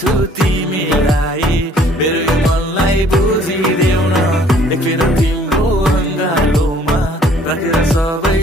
छु तिमीलाई मेरो यो मनलाई बुझिदेऊ न एकपल्ट तिम्रो अँगालोमा राखेर सबै